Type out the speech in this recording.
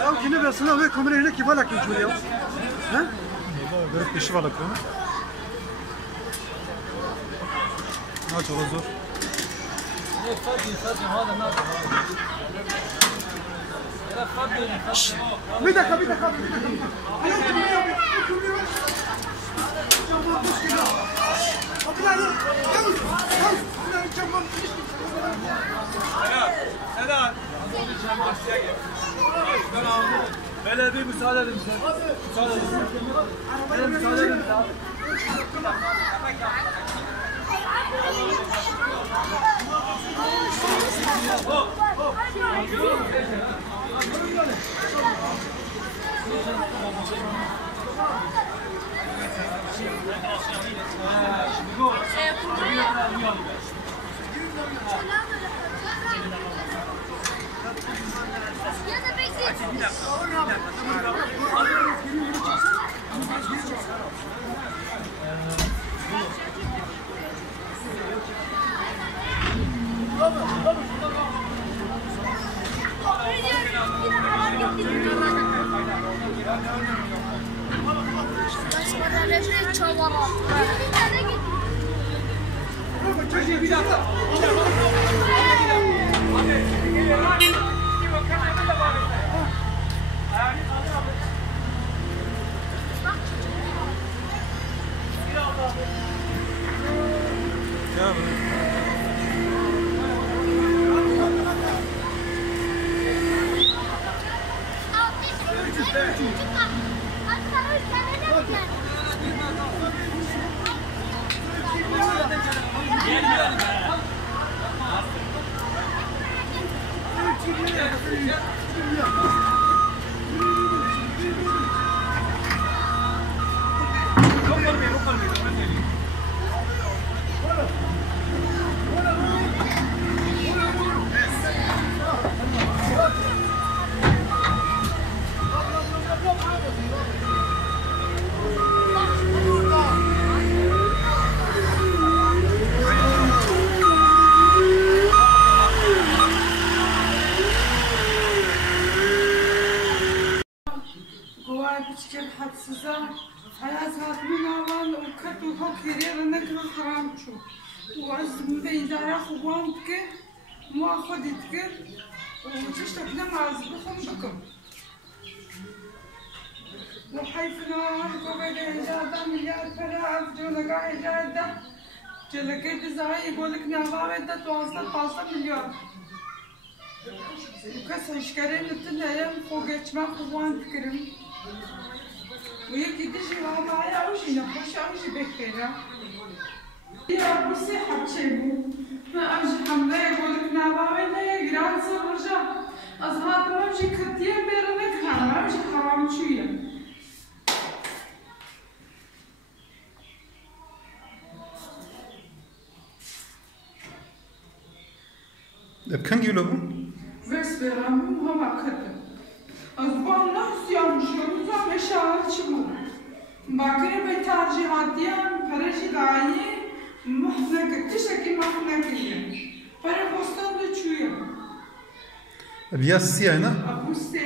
Ya yine versene abi kamerayla kibar akıyor şuraya. He? Böyle peşi var akıyor. Ne çok zor. Bir dakika. Sedat. Böyle bir müsaade edin bize. Müsaade edin. Böyle müsaade edin bize abi. جلكيت زهاي يقول لك نعبا بدها توصل 5 مليون وكاس هشكرين نتنا يوم خوجت ما خوان تكرم ويجي تجي معايا أوشي نخش أوشي بكرة يا بصي حبشيبو ما أمشي حملة يقول لك نعبا بدها يجران سرجع أصحاب ما أمشي كتير بيرنك حرام أمشي حرام شوية Kan geliyor bu? Vesperamın hava katı. Azbanla hüsyanmışım, tam eşyalar çıkmadı. Bakire ve tercihatiyen, paracı gayi, mahne tişeki mahne kıyım. Para postan da çuyum. Biyas siyah ne? Abuste